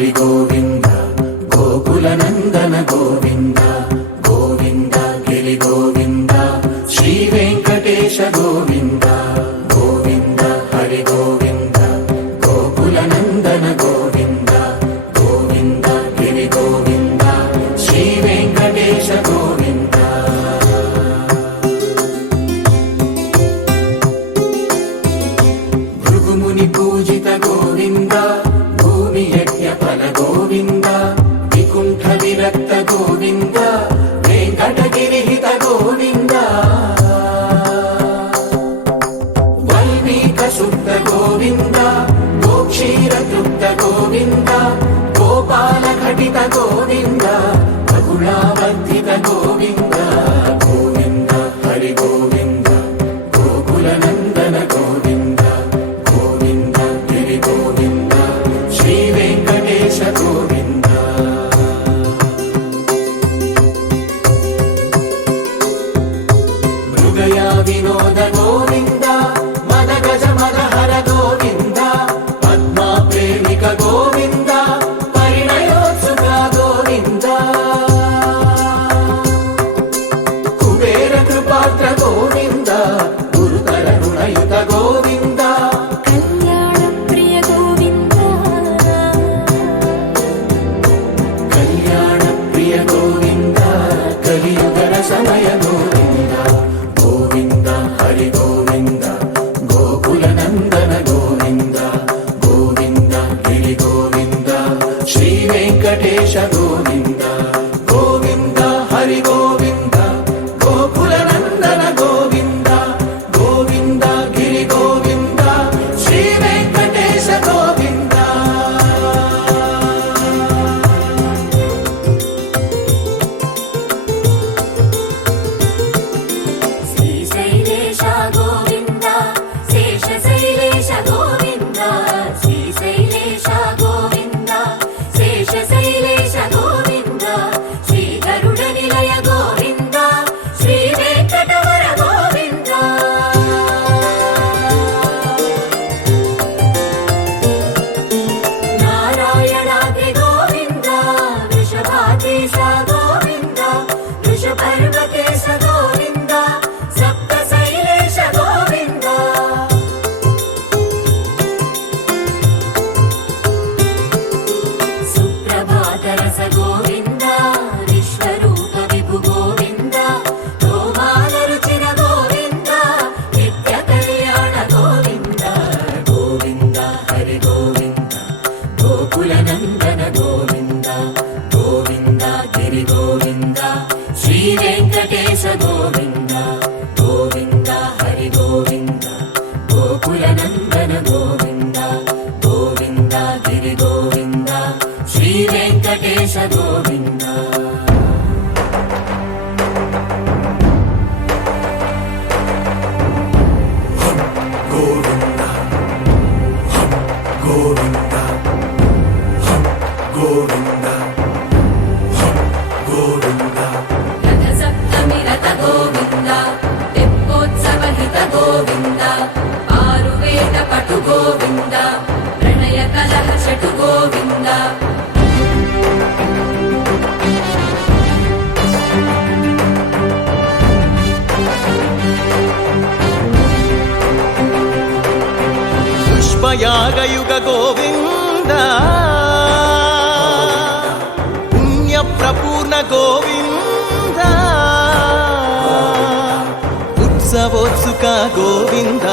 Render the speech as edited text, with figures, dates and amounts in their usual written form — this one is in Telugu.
హరి గోవింద గోకుల నందన గోవింద గోవింద గిరి గోవింద శ్రీ వెంకటేశ గోవింద గోవింద హరి గోవింద గోకుల నందన గోవింద గోవింద గిరి గోవింద శ్రీ వెంకటేశ గోవింద భృగుముని పూజిత గోవింద భూమి యజ్ఞ ఫల గోవింద వికుంఠ విరక్త గోవింద వెంకటగిరిహిత గోవింద వల్మీక శుద్ధ గోవింద గోక్షీర తృప్త గోవింద గోపాల ఘటిత గోవింద బహుళావర్ధిత గోవింద గోవింద హరి గోవింద గోకుల నందన గోవింద గోవింద గిరి గోవింద శ్రీ వెంకటేశ గోవింద మృగయా వినోద గోవింద మద గజ మదహర గోవింద పద్మా ప్రేమిక గోవింద పరిణయోత్సుక గోవింద కుబేర కృపాత్ర గోవింద గురుతర రుణయుత గోవింద కళ్యాణ ప్రియ గోవింద కళ్యాణ ప్రియ గోవింద కలియుగ సమయ గోవింద గోవింద హరి గోవింద గోకుల నందన గోవింద గోవింద గిరి గోవింద శ్రీ వెంకటేశ గోవింద గోవింద హరి గోవింద గోకుల నందన గోవింద గోవింద గిరి గోవింద శ్రీ వెంకటేశ గోవింద శ్రీశైలేశ గోవింద శేషశైలేశ గోవింద శ్రీశైలేశ గోవింద శేషశైలేశ గోవింద శ్రీ గరుడ నిలయ గోవింద శ్రీ వెంకటవర గోవింద నారాయణాద్రి గోవింద వృషభాదేశ గోవింద వృషపర్వకేశ గోవింద సప్తశైలేశ గోవింద సుప్రభాతరస గోవింద విశ్వరూప విభు గోవింద గోమాల రుచిర గోవింద నిత్య కళ్యాణ గోవింద గోవింద హరి గోవింద గోకుల నందన గోవింద గోవింద గిరి గోవింద శ్రీ వెంకటేశ గోవింద గోవింద హరి గోవింద గోకుల నందన గోవింద గోవింద గిరి గోవింద శ్రీ వెంకటేశ గోవింద గోవింద గోవింద గోవింద గోవింద రథ సప్తమి రథ గోవింద తెప్పోత్సవ హిత గోవింద ఆరువేద పటు గోవింద ప్రణయ కలహ షటు గోవింద పుష్పయాగయుగ గోవింద పుణ్య ప్రపూర్ణ గోవింద ఉత్సవోత్సుక గోవింద